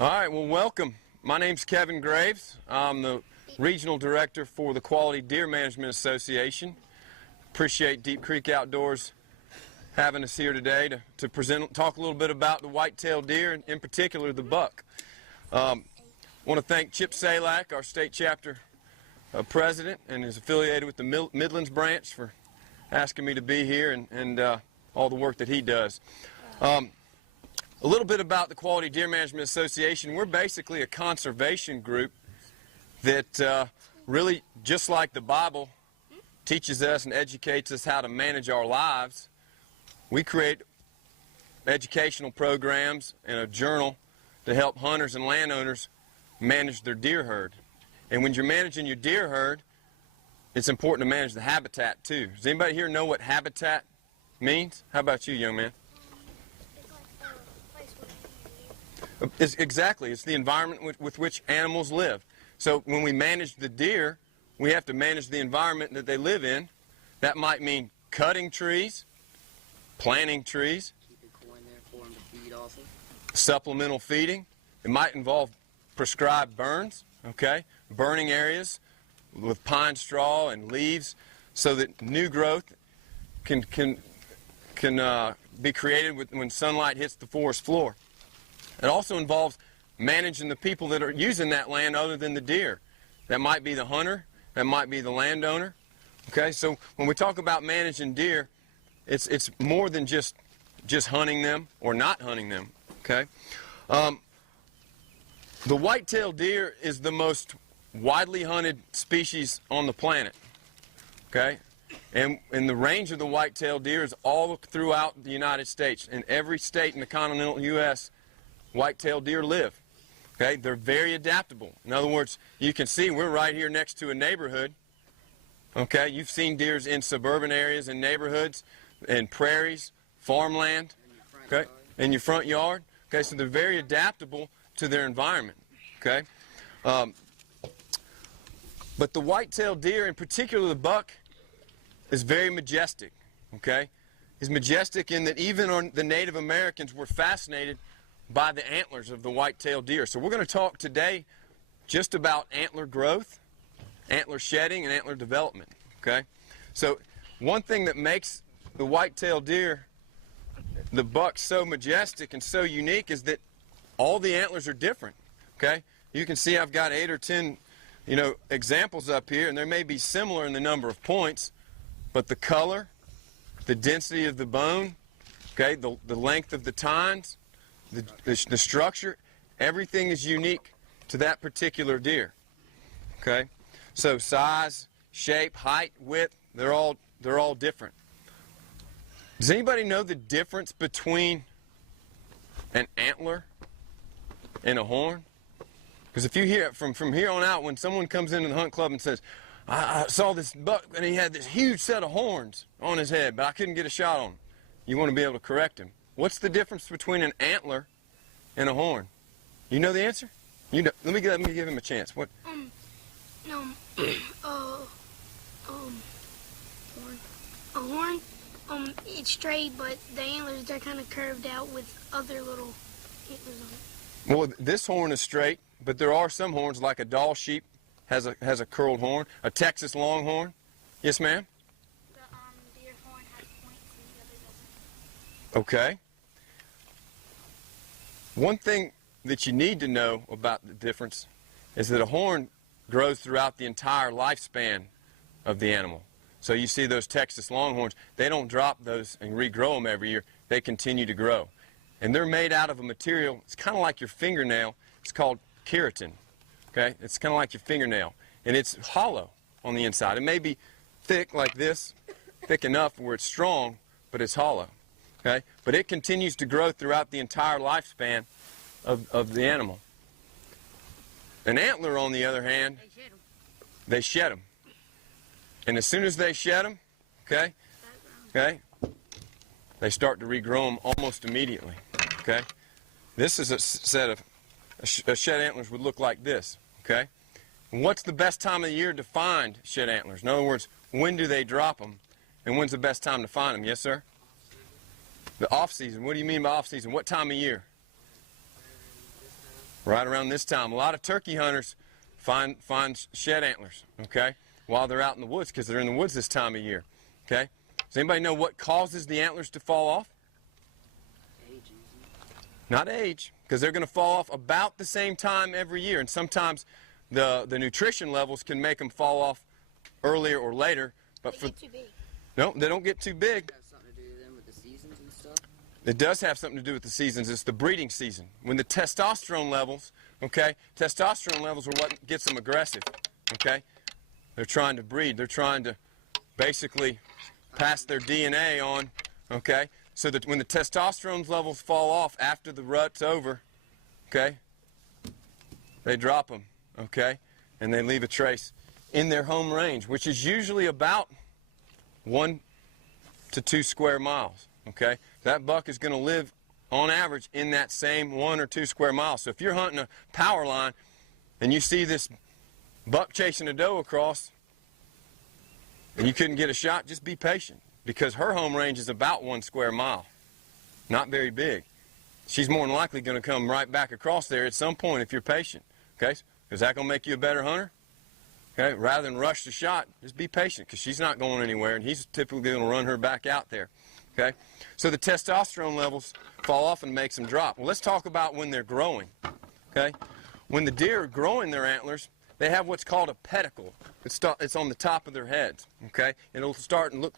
All right, well, welcome. My name's Kevin Graves. I'm the Regional Director for the Quality Deer Management Association. Appreciate Deep Creek Outdoors having us here today to talk a little bit about the white-tailed deer, and in particular the buck. I want to thank Chip Salak, our state chapter president, and is affiliated with the Midlands branch, for asking me to be here and all the work that he does. A little bit about the Quality Deer Management Association. We're basically a conservation group that really, just like the Bible teaches us and educates us how to manage our lives, we create educational programs and a journal to help hunters and landowners manage their deer herd. And when you're managing your deer herd, it's important to manage the habitat too. Does anybody here know what habitat means? How about you, young man? Exactly. It's the environment with which animals live. So when we manage the deer, we have to manage the environment that they live in. That might mean cutting trees, planting trees, keeping corn there for them to feed also, supplemental feeding. It might involve prescribed burns, okay? Burning areas with pine straw and leaves so that new growth can be created when sunlight hits the forest floor. It also involves managing the people that are using that land other than the deer. That might be the hunter, that might be the landowner. Okay, so when we talk about managing deer, it's more than just hunting them or not hunting them. Okay, the white-tailed deer is the most widely hunted species on the planet. Okay, and the range of the white-tailed deer is all throughout the United States. In every state in the continental U.S., white-tailed deer live. Okay, they're very adaptable. In other words, you can see we're right here next to a neighborhood. Okay, you've seen deers in suburban areas and neighborhoods, in prairies, farmland, okay, in your front yard. Okay, so they're very adaptable to their environment. Okay, but the white-tailed deer, in particular the buck, is very majestic. Okay, he's majestic in that even the Native Americans were fascinated by the antlers of the white-tailed deer. So we're going to talk today just about antler growth, antler shedding, and antler development. Okay? So one thing that makes the white-tailed deer, the buck, so majestic and so unique is that all the antlers are different. Okay? You can see I've got 8 or 10, examples up here, and they may be similar in the number of points, but the color, the density of the bone, okay, the length of the tines, the structure, everything is unique to that particular deer. Okay, so size, shape, height, width, they're all different. Does anybody know the difference between an antler and a horn? Because if you hear it from here on out, when someone comes into the hunt club and says, I saw this buck and he had this huge set of horns on his head, but I couldn't get a shot on him, you want to be able to correct him. What's the difference between an antler and a horn? You know the answer? You know. Let me give him a chance. What? Horn. A horn. It's straight, but the antlers, they're kind of curved out with other little antlers on it. Well, this horn is straight, but there are some horns, like a Dall sheep has a curled horn. A Texas longhorn. Yes, ma'am. The deer horn has points and the other doesn't. Okay. One thing that you need to know about the difference is that a horn grows throughout the entire lifespan of the animal. So you see those Texas longhorns, they don't drop those and regrow them every year. They continue to grow. And they're made out of a material, it's kind of like your fingernail. It's called keratin. Okay? It's kind of like your fingernail. And it's hollow on the inside. It may be thick like this, thick enough where it's strong, but it's hollow. Okay? But it continues to grow throughout the entire lifespan of the animal. An antler, on the other hand, they shed them. And as soon as they shed them, okay, they start to regrow them almost immediately. Okay? This is a set of shed antlers would look like this. Okay? And what's the best time of the year to find shed antlers? In other words, when do they drop them, and when's the best time to find them? Yes, sir? The off season. What do you mean by off season? What time of year? right around this time. A lot of turkey hunters find shed antlers, okay, while they're out in the woods because they're in the woods this time of year, okay? Does anybody know what causes the antlers to fall off? Age. Not age, because they're going to fall off about the same time every year, and sometimes the nutrition levels can make them fall off earlier or later. But They get too big. No, they don't get too big. Have something to do then with the seasons and stuff? It does have something to do with the seasons. It's the breeding season. When the testosterone levels, okay, testosterone levels are what gets them aggressive, okay? They're trying to breed. They're trying to basically pass their DNA on, okay? So that when the testosterone levels fall off after the rut's over, okay, they drop them, okay? And they leave a trace in their home range, which is usually about 1 to 2 square miles, okay? That buck is going to live, on average, in that same 1 or 2 square miles. So if you're hunting a power line and you see this buck chasing a doe across and you couldn't get a shot, just be patient because her home range is about 1 square mile. Not very big. She's more than likely going to come right back across there at some point if you're patient, okay? Is that going to make you a better hunter? Okay, rather than rush the shot, just be patient because she's not going anywhere and he's typically going to run her back out there. Okay, so the testosterone levels fall off and makes them drop. Well, let's talk about when they're growing. Okay, when the deer are growing their antlers, they have what's called a pedicle. It's on the top of their heads. Okay, and it'll start and look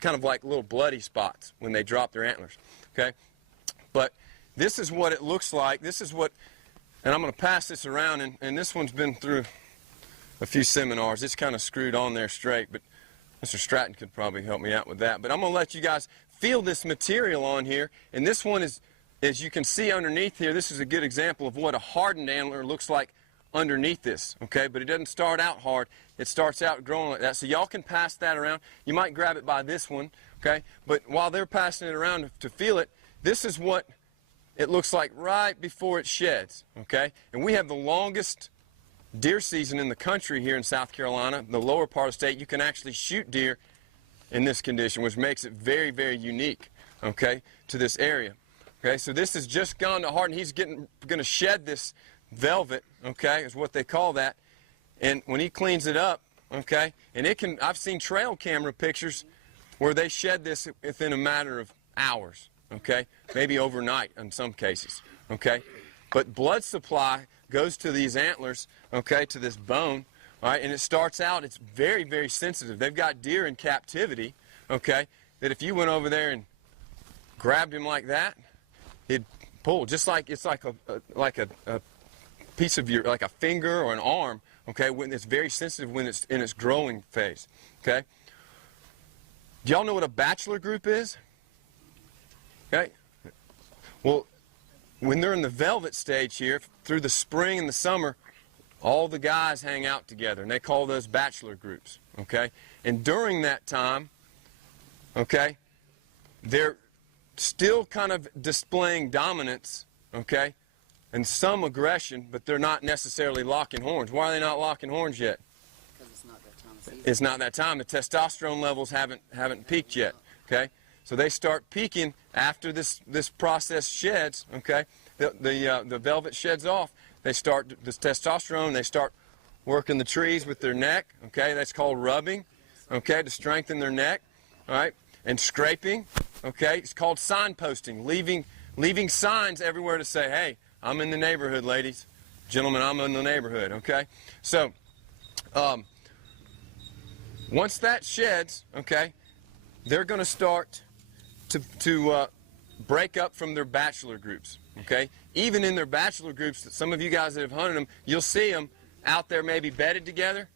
kind of like little bloody spots when they drop their antlers. Okay, but this is what it looks like. This is what, and I'm going to pass this around, and this one's been through a few seminars. It's kind of screwed on there straight, but Mr. Stratton could probably help me out with that. But I'm going to let you guys feel this material on here. And this one is, as you can see underneath here, this is a good example of what a hardened antler looks like underneath this, okay? But it doesn't start out hard. It starts out growing like that. So y'all can pass that around. You might grab it by this one, okay? But while they're passing it around to feel it, this is what it looks like right before it sheds, okay? And we have the longest deer season in the country here in South Carolina, the lower part of the state. You can actually shoot deer in this condition, which makes it very, very unique, okay, to this area. Okay, so this has just gone to harden. He's going to shed this velvet, okay, is what they call that. And when he cleans it up, okay, and it can, I've seen trail camera pictures where they shed this within a matter of hours, okay, maybe overnight in some cases, okay. But blood supply goes to these antlers, okay, to this bone, all right, and it starts out, it's very, very sensitive. They've got deer in captivity, okay, that if you went over there and grabbed him like that, he'd pull, just like it's like a piece of your, like a finger or an arm, okay, when it's very sensitive when it's in its growing phase, okay. Do y'all know what a bachelor group is? Okay. Well, when they're in the velvet stage here, through the spring and the summer, all the guys hang out together, and they call those bachelor groups, okay? And during that time, okay, they're still kind of displaying dominance, okay, and some aggression, but they're not necessarily locking horns. Why are they not locking horns yet? Because it's not that time of season. It's not that time. The testosterone levels haven't peaked yet, okay? So they start peaking after this process sheds, okay? The velvet sheds off. They start this testosterone. They start working the trees with their neck, okay? That's called rubbing, okay, to strengthen their neck, all right? And scraping, okay? It's called signposting, leaving signs everywhere to say, hey, I'm in the neighborhood, ladies. Gentlemen, I'm in the neighborhood, okay? So once that sheds, okay, they're going to start to break up from their bachelor groups, okay? Even in their bachelor groups, some of you guys that have hunted them, you'll see them out there maybe bedded together.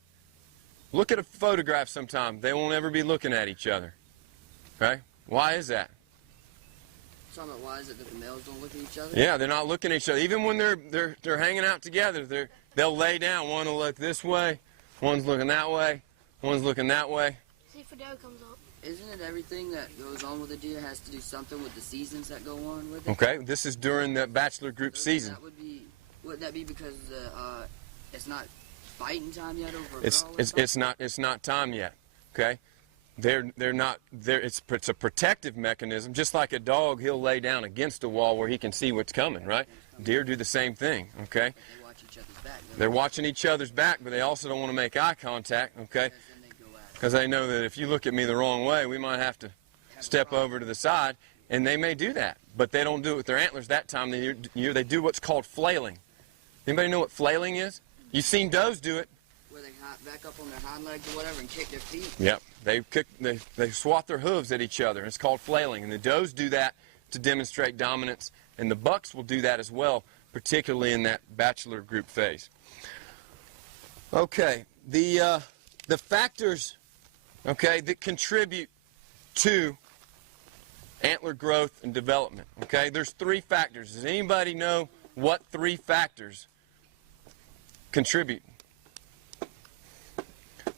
Look at a photograph sometime. They won't ever be looking at each other, okay? Why is that? Talking about why is it that the males don't look at each other? Yeah, they're not looking at each other. Even when they're hanging out together, they'll lay down. One will look this way, one's looking that way, one's looking that way. See if a doe comes up. Isn't it everything that goes on with a deer has to do something with the seasons that go on with it? Okay, this is during the bachelor group season. Would that be because it's not fighting time yet over a It's not time yet. Okay, they're not there. It's a protective mechanism. Just like a dog, he'll lay down against a wall where he can see what's coming, right? Deer do the same thing, okay? They watch each other's back. They're watching each other's back, but they also don't want to make eye contact, okay? Because they know that if you look at me the wrong way, we might have to step over to the side, and they may do that. But they don't do it with their antlers that time. They do what's called flailing. Anybody know what flailing is? You've seen does do it. Where they back up on their hind legs or whatever and kick their feet. Yep. They swat their hooves at each other. It's called flailing. And the does do that to demonstrate dominance, and the bucks will do that as well, particularly in that bachelor group phase. Okay, the factors, okay, that contribute to antler growth and development, okay? There's 3 factors. Does anybody know what 3 factors contribute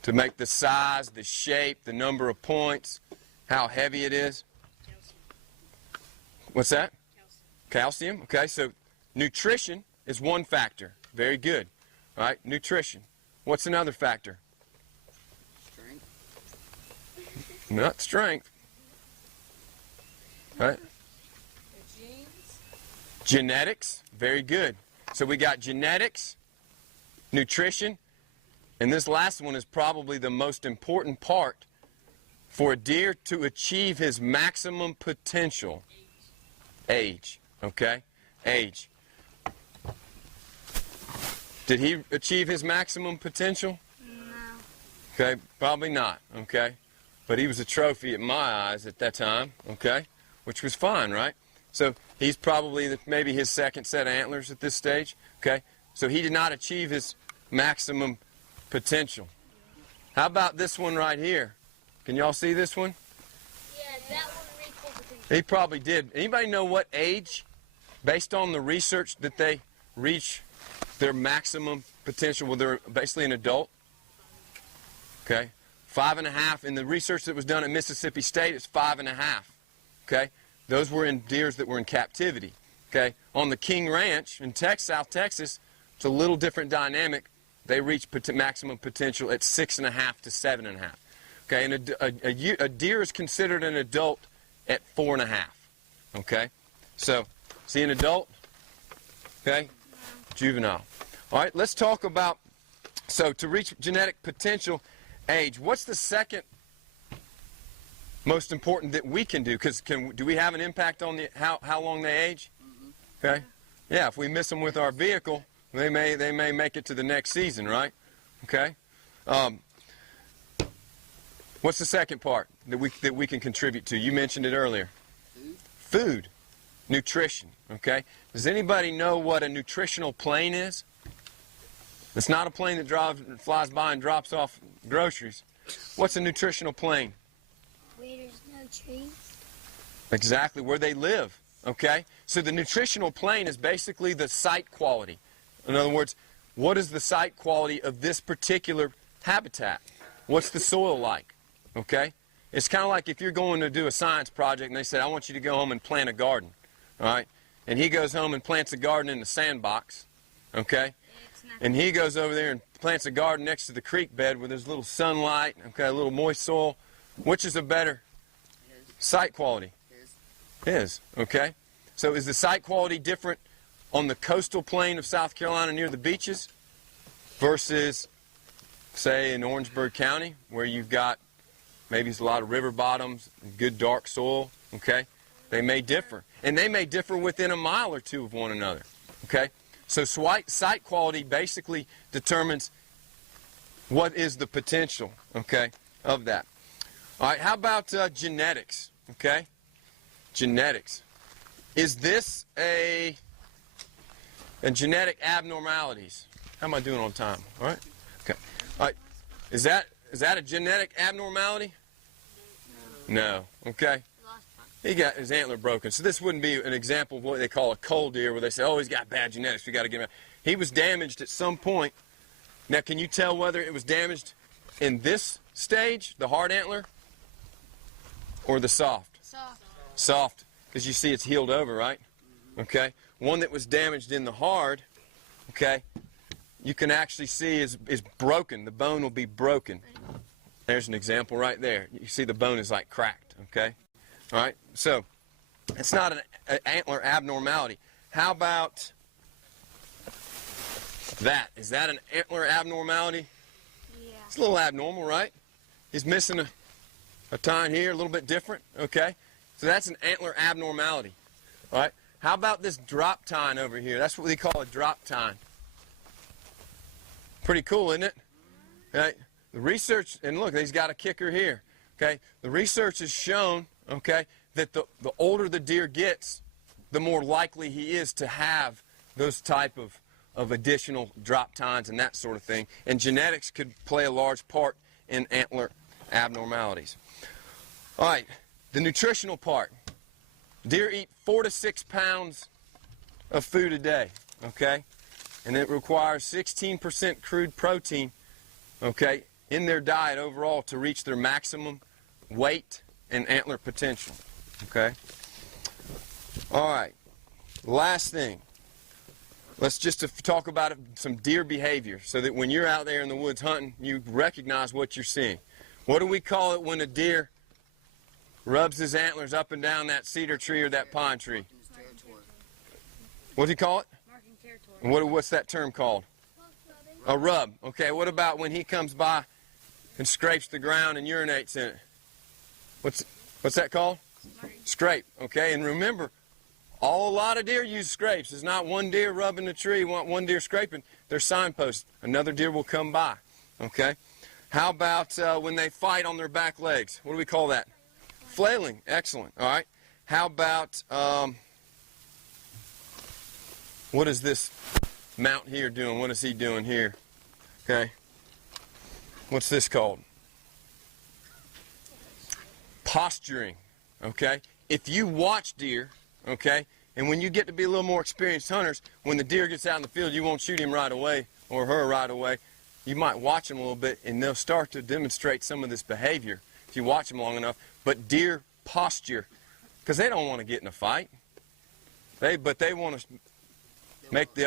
to make the size, the shape, the number of points, how heavy it is? What's that? Calcium. Okay, so nutrition is one factor. Very good. All right, nutrition. What's another factor? Strength. Not strength. All right. Genes. Genetics. Very good. So we got genetics, nutrition, and this last one is probably the most important part for a deer to achieve his maximum potential. Age. Okay? Age. Did he achieve his maximum potential? No. Okay, probably not, okay? But he was a trophy in my eyes at that time, okay? Which was fine, right? So he's probably maybe his second set of antlers at this stage, okay? So he did not achieve his maximum potential. How about this one right here? Can y'all see this one? Yeah, that one reached full potential. He probably did. Anybody know what age, based on the research, that they reach their maximum potential when they're basically an adult? Okay. 5.5. In the research that was done at Mississippi State, it's 5.5. Okay. Those were in deers that were in captivity. Okay. On the King Ranch in South Texas, it's a little different dynamic. They reach maximum potential at 6.5 to 7.5. Okay. And a deer is considered an adult at 4.5. Okay. So, see an adult? Okay. Juvenile. All right, let's talk about, so to reach genetic potential, age. What's the second most important that we can do? Because do we have an impact on how long they age? Okay. Yeah, if we miss them with our vehicle, they may make it to the next season, right? Okay. What's the second part that we can contribute to? You mentioned it earlier. Food. Nutrition. Okay. Does anybody know what a nutritional plane is? It's not a plane that flies by and drops off groceries. What's a nutritional plane? Where there's no trees. Exactly, where they live. Okay? So the nutritional plane is basically the site quality. In other words, what is the site quality of this particular habitat? What's the soil like? Okay? It's kind of like if you're going to do a science project and they say, I want you to go home and plant a garden. All right? And he goes home and plants a garden in the sandbox. Okay? And he goes over there and plants a garden next to the creek bed where there's a little sunlight, okay, a little moist soil. Which is a better site quality? His. Okay? So is the site quality different on the coastal plain of South Carolina near the beaches versus, say, in Orangeburg County where you've got maybe a lot of river bottoms, good dark soil, okay? They may differ. And they may differ within a mile or two of one another, okay? So site quality basically determines what is the potential, okay, of that. All right, how about genetics, okay? Genetics. Is this a genetic abnormalities? How am I doing on time? All right? Okay. All right. Is that a genetic abnormality? No. Okay. He got his antler broken. So this wouldn't be an example of what they call a cold deer where they say, oh, he's got bad genetics, we got to get him out. He was damaged at some point. Now, can you tell whether it was damaged in this stage, the hard antler, or the soft? Soft. Soft, because you see it's healed over, right? Okay. One that was damaged in the hard, okay, you can actually see is broken. The bone will be broken. There's an example right there. You see the bone is like cracked, okay? All right, so it's not an antler abnormality. How about that? Is that an antler abnormality? Yeah. It's a little abnormal, right? He's missing a tine here, a little bit different, okay? So that's an antler abnormality, all right? How about this drop tine over here? That's what we call a drop tine. Pretty cool, isn't it? Okay? The research, and look, he's got a kicker here, okay? The research has shown, okay, that the older the deer gets, the more likely he is to have those type of additional drop tines and that sort of thing. And genetics could play a large part in antler abnormalities. All right, the nutritional part. Deer eat 4 to 6 pounds of food a day, okay? And it requires 16% crude protein, okay, in their diet overall to reach their maximum weight and antler potential, okay? All right, last thing. Let's just talk about some deer behavior so that when you're out there in the woods hunting, you recognize what you're seeing. What do we call it when a deer rubs his antlers up and down that cedar tree or that pine tree? What do you call it? Marking territory. What's that term called? A rub. Okay, what about when he comes by and scrapes the ground and urinates in it? What's that called? Scrape. Okay, and remember, a lot of deer use scrapes. There's not one deer rubbing the tree, one deer scraping. They're signposts. Another deer will come by. Okay? How about when they fight on their back legs? What do we call that? Flailing. Excellent. All right. How about, what is this mount here doing? What is he doing here? Okay. What's this called? Posturing. Okay. If you watch deer, okay, and when you get to be a little more experienced hunters, when the deer gets out in the field, you won't shoot him right away or her right away. You might watch them a little bit, and they'll start to demonstrate some of this behavior if you watch them long enough. But deer posture, because they don't want to get in a fight. But they want to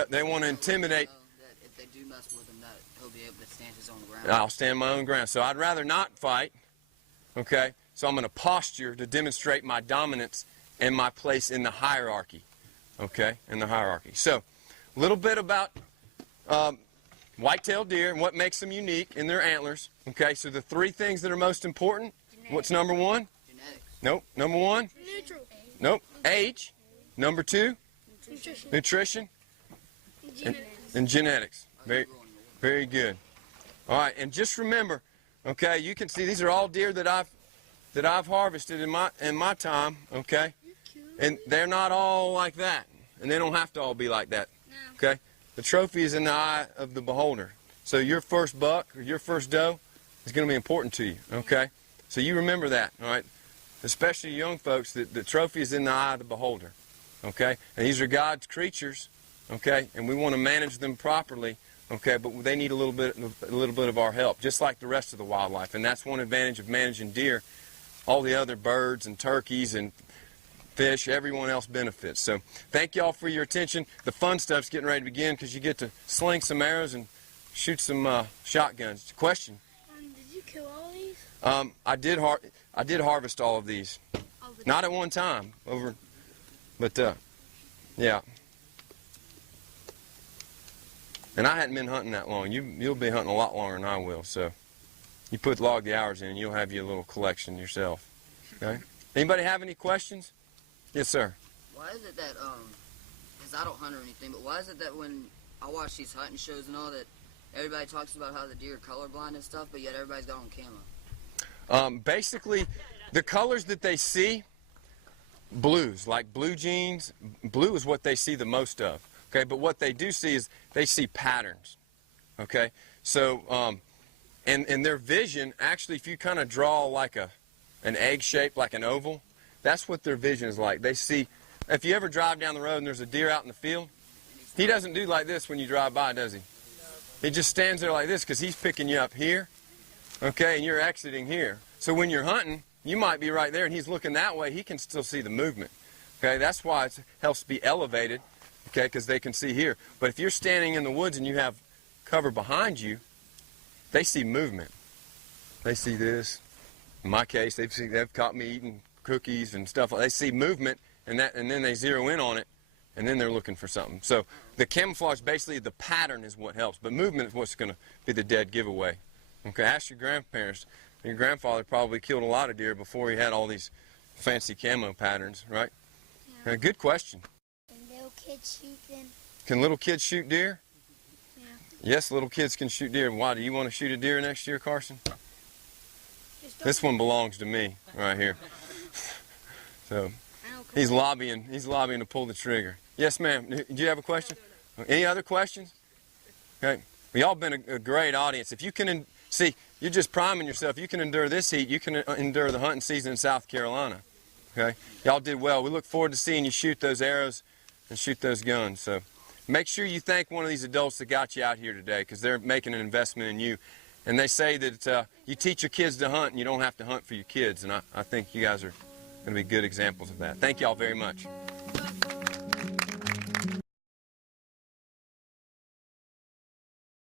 they want to intimidate. That if they do mess with him, that he'll be able to stand his own ground. I'll stand my own ground. So I'd rather not fight. Okay. So I'm going to posture to demonstrate my dominance and my place in the hierarchy. Okay, in the hierarchy. So, a little bit about white-tailed deer and what makes them unique in their antlers. Okay, so the 3 things that are most important. Genetics. What's number 1? Genetics. Nope. Number 1? Neutral. Nope. Age. Number 2? Nutrition. And genetics. Very, very good. All right, and just remember, okay, you can see these are all deer that I've harvested in my time, okay? And they're not all like that, and they don't have to all be like that, okay? The trophy is in the eye of the beholder. So your first buck or your first doe is going to be important to you, okay? So you remember that, all right? Especially young folks, the trophy is in the eye of the beholder, okay? And these are God's creatures, okay? And we want to manage them properly, okay? But they need a little bit of our help, just like the rest of the wildlife. And that's one advantage of managing deer. All the other birds and turkeys and fish, everyone else benefits. So thank you all for your attention. The fun stuff's getting ready to begin because you get to sling some arrows and shoot some shotguns. Question? Did you kill all these? I did harvest all of these. Not at one time, but yeah. And I hadn't been hunting that long. You'll be hunting a lot longer than I will. So you log the hours in, and you'll have your little collection yourself. Okay. Anybody have any questions? Yes, sir. Why is it that, because I don't hunt or anything, but why is it that when I watch these hunting shows and all that, everybody talks about how the deer are colorblind and stuff, but yet everybody's got on camo? Basically, the colors that they see, blues, like blue jeans, blue is what they see the most of. Okay, but what they do see is they see patterns. Okay, so, and their vision, actually, if you kind of draw like an egg shape, like an oval, that's what their vision is like. They see, if you ever drive down the road and there's a deer out in the field, he doesn't do like this when you drive by, does he? He just stands there like this because he's picking you up here, okay, and you're exiting here. So when you're hunting, you might be right there and he's looking that way, he can still see the movement. Okay, that's why it helps to be elevated, okay, because they can see here. But if you're standing in the woods and you have cover behind you, they see movement. They see this. In my case, they've caught me eating cookies and stuff. They see movement, and then they zero in on it, and then they're looking for something. So the camouflage, basically the pattern is what helps, but movement is what's going to be the dead giveaway. Okay, ask your grandparents. Your grandfather probably killed a lot of deer before he had all these fancy camo patterns, right? Yeah. Good question. Can little kids shoot then? Can little kids shoot deer? Yeah. Yes, little kids can shoot deer. Why? Do you want to shoot a deer next year, Carson? Just don't- This one belongs to me right here. So I don't he's lobbying to pull the trigger. Yes, ma'am. Do you have a question? Any other questions? Okay. Well, y'all been a great audience. If you can see, you're just priming yourself. You can endure this heat. You can endure the hunting season in South Carolina. Okay. Y'all did well. We look forward to seeing you shoot those arrows and shoot those guns. So make sure you thank one of these adults that got you out here today, because they're making an investment in you. And they say that you teach your kids to hunt and you don't have to hunt for your kids. And I think you guys are going to be good examples of that. Thank y'all very much.